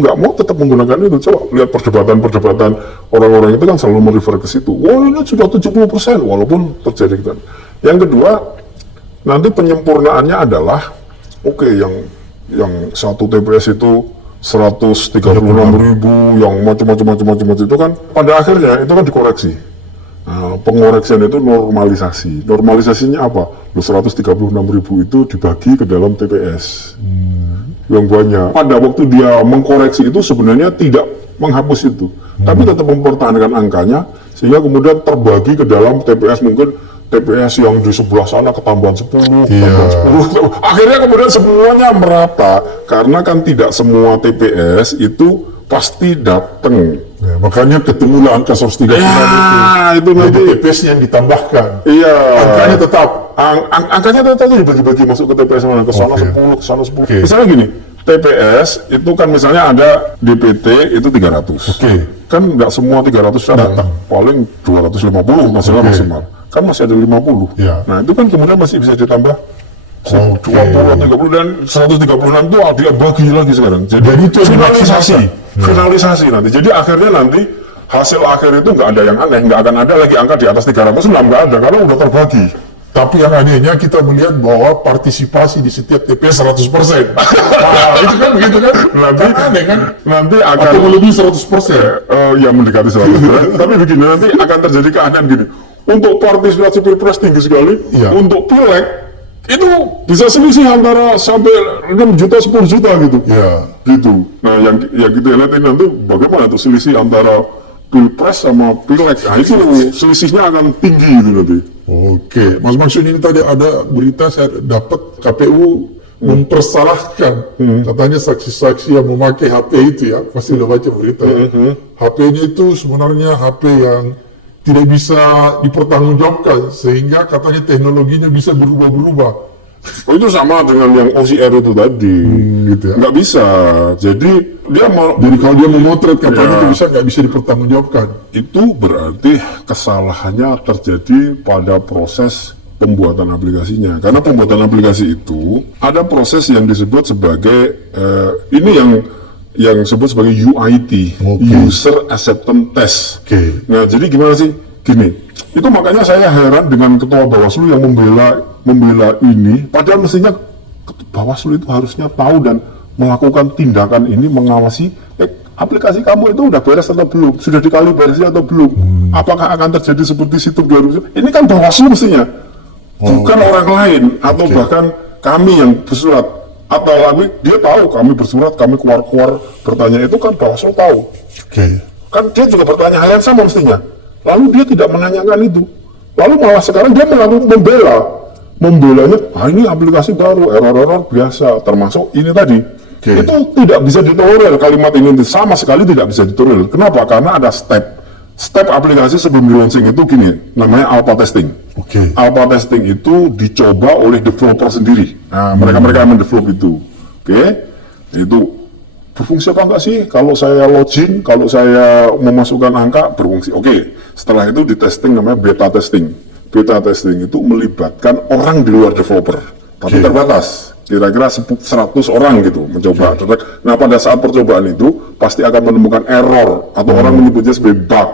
nggak mau tetap menggunakan itu. Coba lihat perdebatan orang-orang itu kan selalu merefer ke situ. Wah, ini sudah 70%, walaupun terjadi kan. Yang kedua, nanti penyempurnaannya adalah, oke, yang satu TPS itu 136.000, yang macam-macam itu kan pada akhirnya itu kan dikoreksi. Nah, pengoreksian itu normalisasi. Normalisasinya apa? 136.000 itu dibagi ke dalam TPS yang banyak. Pada waktu dia mengkoreksi itu sebenarnya tidak menghapus itu, tapi tetap mempertahankan angkanya, sehingga kemudian terbagi ke dalam TPS, mungkin TPS yang di sebelah sana ketambahan 10, ketambahan 10. Akhirnya kemudian semuanya merata, karena kan tidak semua TPS itu pasti datang. Ya, makanya ketemulah angka 136 itu nanti TPS yang ditambahkan. Iya. Angkanya tetap. Angkanya tetap dibagi-bagi masuk ke TPS mana, ke sana 10, ke sana 10. Misalnya gini, TPS itu kan misalnya ada DPT itu 300. Kan nggak semua 300 datang, paling 250 maksimal. Kan masih ada 50. Nah, itu kan kemudian masih bisa ditambah 20, 30, dan 136 itu dia bagi lagi sekarang. Jadi itu finalisasi nanti. Jadi akhirnya nanti hasil akhir itu nggak ada yang aneh, nggak akan ada lagi angka di atas 306, nggak ada, karena udah terbagi. Tapi yang anehnya kita melihat bahwa partisipasi di setiap TPS 100%. Nah, itu kan begitu kan? Nanti aneh kan? Nanti akan atau melebihi 100%. Ya mendekati 100%. Tapi begini, nanti akan terjadi keadaan gini. Untuk partisipasi pilpres tinggi sekali, untuk pileg itu bisa selisih antara sampai 6 juta 10 juta gitu. Gitu. Nah, yang kita lihat ini nanti bagaimana tuh selisih antara pilpres sama pileg. Nah, itu selisihnya akan tinggi itu nanti. Mas Maksud ini tadi ada berita saya dapat KPU mempersalahkan, katanya saksi-saksi yang memakai HP itu, ya pasti udah baca berita. HP-nya itu sebenarnya HP yang tidak bisa dipertanggungjawabkan, sehingga katanya teknologinya bisa berubah-berubah. Itu sama dengan yang OCR itu tadi, gitu ya? Nggak bisa. Jadi kalau dia memotret katanya itu nggak bisa dipertanggungjawabkan. Itu berarti kesalahannya terjadi pada proses pembuatan aplikasinya. Karena pembuatan aplikasi itu ada proses yang disebut sebagai ini yang disebut sebagai UIT, User Acceptance Test. Nah, jadi gimana sih? Gini, itu makanya saya heran dengan Ketua Bawaslu yang membela ini, padahal mestinya Bawaslu itu harusnya tahu dan melakukan tindakan ini, mengawasi aplikasi kamu itu udah beres atau belum, sudah dikalibrasi atau belum, apakah akan terjadi seperti situng 2000. Ini kan Bawaslu mestinya, bukan orang lain, atau bahkan kami yang bersurat, atau lagi dia tahu kami bersurat, kami keluar bertanya, itu kan Bawaslu tahu. Kan dia juga bertanya hal yang sama mestinya, lalu dia tidak menanyakan itu, lalu malah sekarang dia membelanya, ini aplikasi baru, error biasa, termasuk ini tadi. Itu tidak bisa ditolerir, kalimat ini sama sekali tidak bisa ditolerir. Kenapa? Karena ada step aplikasi sebelum di launching itu gini, namanya alpha testing. Alpha testing itu dicoba oleh developer sendiri. Nah, mereka yang mendevelop itu. Itu berfungsi apa enggak sih? Kalau saya login, kalau saya memasukkan angka, berfungsi. Setelah itu di testing namanya beta testing. Beta testing itu melibatkan orang di luar developer, tapi terbatas. Kira-kira 100 orang gitu mencoba. Nah, pada saat percobaan itu pasti akan menemukan error atau orang menyebutnya sebagai bug.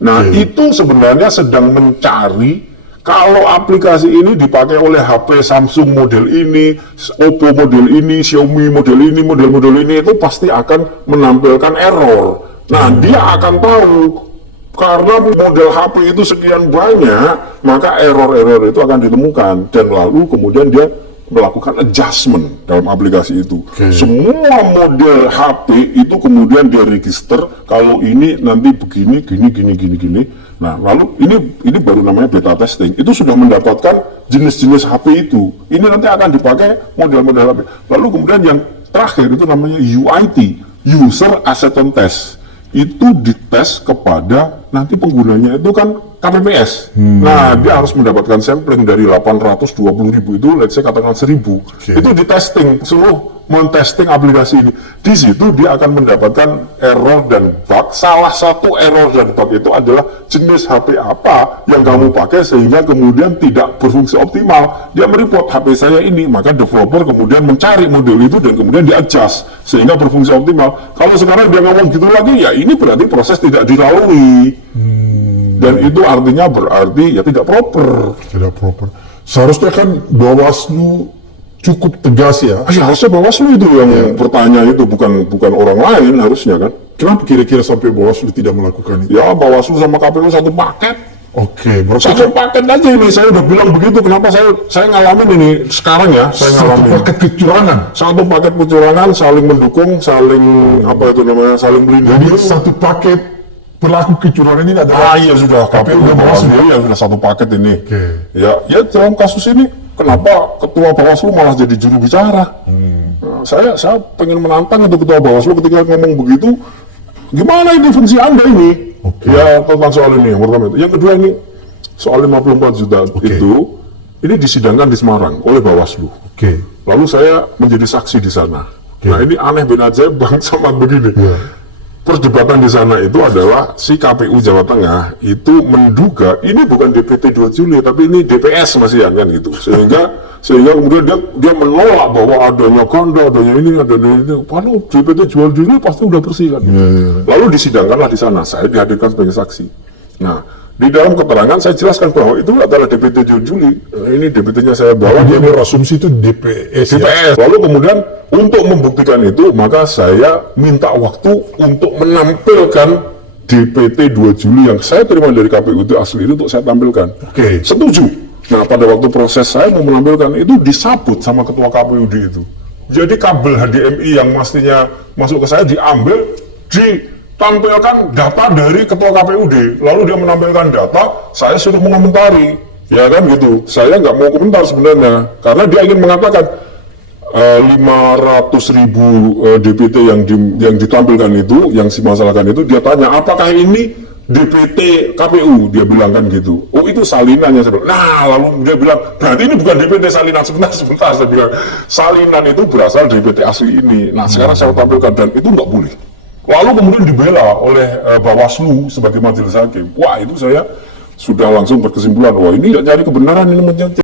Nah, itu sebenarnya sedang mencari kalau aplikasi ini dipakai oleh HP Samsung model ini, Oppo model ini, Xiaomi model ini, model-model ini, itu pasti akan menampilkan error. Nah, dia akan tahu karena model HP itu sekian banyak, maka error-error itu akan ditemukan, dan lalu kemudian dia melakukan adjustment dalam aplikasi itu. Semua model HP itu kemudian dia register kalau ini nanti begini, gini. Nah, lalu ini baru namanya beta testing. Itu sudah mendapatkan jenis-jenis HP itu. Ini nanti akan dipakai model-model HP. Lalu kemudian yang terakhir itu namanya UIT, User Acceptance Test. Itu dites kepada nanti penggunanya itu kan KPPS. Nah, dia harus mendapatkan sampling dari 820.000 itu, let's say katakan 1.000. Itu di testing seluruh mentesting aplikasi ini. Di situ dia akan mendapatkan error dan bug. Salah satu error dan bug itu adalah jenis HP apa yang kamu pakai sehingga kemudian tidak berfungsi optimal. Dia mereport HP saya ini, maka developer kemudian mencari model itu dan kemudian di-adjust sehingga berfungsi optimal. Kalau sekarang dia ngomong gitu lagi, ya ini berarti proses tidak dilalui. Dan itu artinya berarti ya tidak proper. Tidak proper. Seharusnya kan Bawaslu cukup tegas ya. Ya harusnya Bawaslu itu yang bertanya itu, bukan orang lain harusnya kan. Kenapa kira-kira sampai Bawaslu tidak melakukan itu? Ya Bawaslu sama KPU satu paket. Oke, berarti Satu paket aja ini, saya udah bilang begitu. Kenapa saya ngalamin ini sekarang ya? Saya satu ngalamin paket kecurangan. satu paket kecurangan, saling mendukung, saling apa itu namanya, saling Jadi melindungi. satu paket pelaku kecurangan ini adalah Iya sudah, KPU dan Bawaslu ya sudah satu paket ini. Oke. Ya dalam kasus ini kenapa ketua Bawaslu malah jadi juru bicara? Nah, saya pengen menantang itu ketua Bawaslu ketika ngomong begitu. Gimana ini fungsi Anda ini? Oke. Ya tentang soal ini yang pertama itu. Yang kedua ini soal 54 juta itu ini disidangkan di Semarang oleh Bawaslu. Oke. Lalu saya menjadi saksi di sana. Nah ini aneh bin ajaib Bang Samad begini. Perdebatan di sana itu adalah si KPU Jawa Tengah itu menduga ini bukan DPT 2 Juli tapi ini DPS masih kan gitu. Sehingga kemudian dia menolak bahwa adanya ganda, adanya ini, adanya itu. Padahal DPT jual Juli pasti udah bersih kan. Lalu disidangkanlah di sana. Saya dihadirkan sebagai saksi. Nah, di dalam keterangan saya jelaskan bahwa itu adalah DPT Juli. Nah, ini DPT-nya saya bawa. Dia berasumsi itu DPS. DPS. Lalu kemudian untuk membuktikan itu, maka saya minta waktu untuk menampilkan DPT 2 Juli yang saya terima dari KPU itu asli itu untuk saya tampilkan. Oke. Setuju. Nah, pada waktu proses saya mau menampilkan itu disabut sama ketua KPUD itu. Jadi kabel HDMI yang mestinya masuk ke saya diambil, ditampilkan data dari ketua KPUD. Lalu dia menampilkan data, saya suruh mengomentari. Ya kan gitu. Saya nggak mau komentar sebenarnya. Karena dia ingin mengatakan 500.000 DPT yang ditampilkan itu, yang dimasalahkan itu, dia tanya apakah ini DPT KPU, dia bilang kan gitu. Oh itu salinannya. Nah lalu dia bilang berarti ini bukan DPT salinan. Sebentar saya bilang salinan itu berasal dari DPT asli ini. Nah sekarang saya tampilkan dan itu nggak boleh. Lalu kemudian dibela oleh Bawaslu sebagai majelis hakim. Wah itu saya sudah langsung berkesimpulan, wah ini nggak cari kebenaran, ini